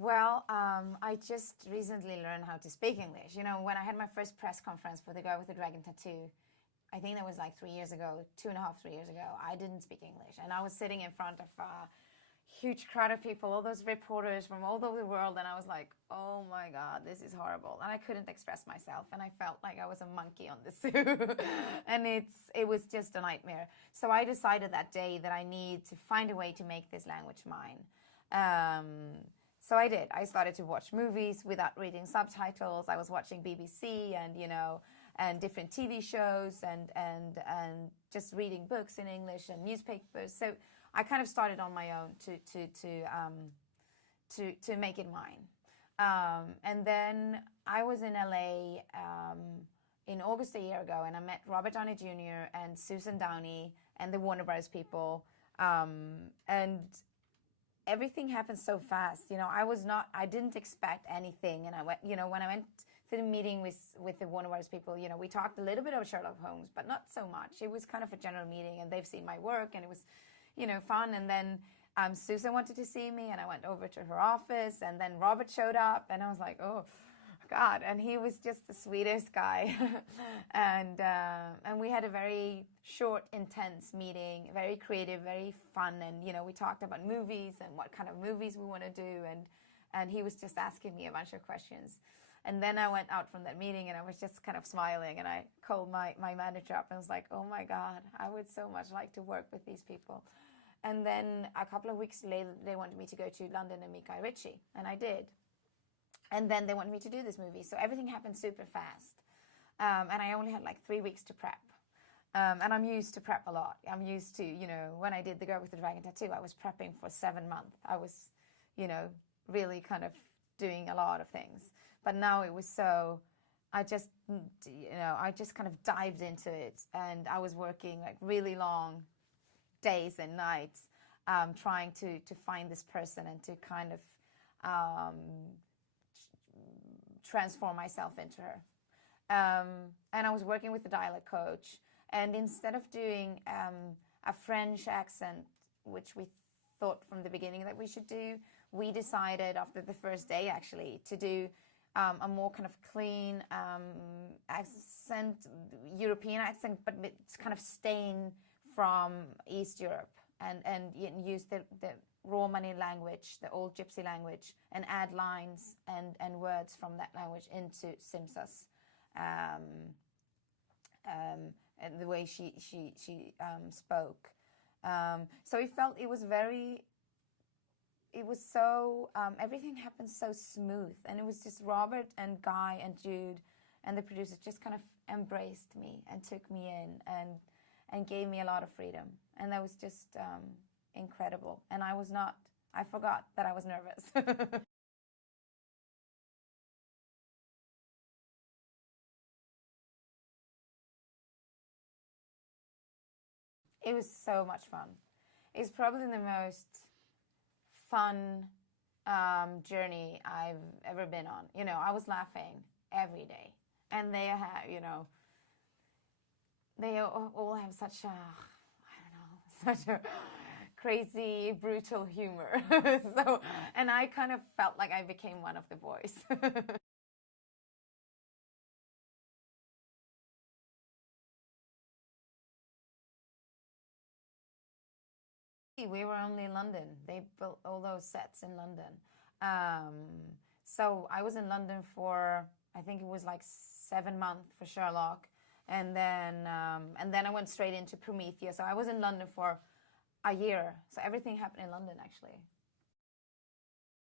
Well, I just recently learned how to speak English. You know, when I had my first press conference for The Girl with the Dragon Tattoo, I think that was like 3 years ago, 2.5, 3 years ago, I didn't speak English. And I was sitting in front of a huge crowd of people, all those reporters from all over the world. And I was like, oh my God, this is horrible. And I couldn't express myself. And I felt like I was a monkey on the zoo. And it was just a nightmare. So I decided that day that I need to find a way to make this language mine. So I did. I started to watch movies without reading subtitles. I was watching BBC and different TV shows and just reading books in English and newspapers. So I kind of started on my own to make it mine. And then I was in LA in August a year ago, and I met Robert Downey Jr. and Susan Downey and the Warner Bros. People. And everything happened so fast. You know, I didn't expect anything. And I went, when I went to the meeting with the Warner Bros. People, we talked a little bit about Sherlock Holmes, but not so much. It was kind of a general meeting, and they've seen my work, and it was, fun. And then Susan wanted to see me, and I went over to her office, and then Robert showed up, and I was like, oh, God. And he was just the sweetest guy. and we had a very short, intense meeting, very creative, very fun. And, we talked about movies and what kind of movies we want to do. And he was just asking me a bunch of questions. And then I went out from that meeting, and I was just kind of smiling. And I called my manager up and was like, oh, my God, I would so much like to work with these people. And then a couple of weeks later, they wanted me to go to London and meet Guy Ritchie. And I did. And then they wanted me to do this movie. So everything happened super fast. And I only had like 3 weeks to prep. And I'm used to prep a lot. I'm used to, when I did The Girl with the Dragon Tattoo, I was prepping for 7 months. I was, really kind of doing a lot of things. But now it was so, I just kind of dived into it. And I was working like really long days and nights, trying to find this person and to kind of transform myself into her. And I was working with a dialect coach. And instead of doing a French accent, which we thought from the beginning that we should do, we decided after the first day, actually, to do a more kind of clean accent, European accent, but it's kind of staying from East Europe and use the Romani language, the old Gypsy language, and add lines and words from that language into Simsa's and the way she spoke. So it was so, everything happened so smooth. And it was just Robert and Guy and Jude and the producers just kind of embraced me and took me in and gave me a lot of freedom. And that was just incredible. And I forgot that I was nervous. It was so much fun. It's probably the most fun journey I've ever been on. I was laughing every day. And they have, they all have such a, such a crazy, brutal humor. And I kind of felt like I became one of the boys. We were only in London. They built all those sets in London. So I was in London for, I think it was like 7 months for Sherlock. And then I went straight into Prometheus. So I was in London for a year. So everything happened in London, actually.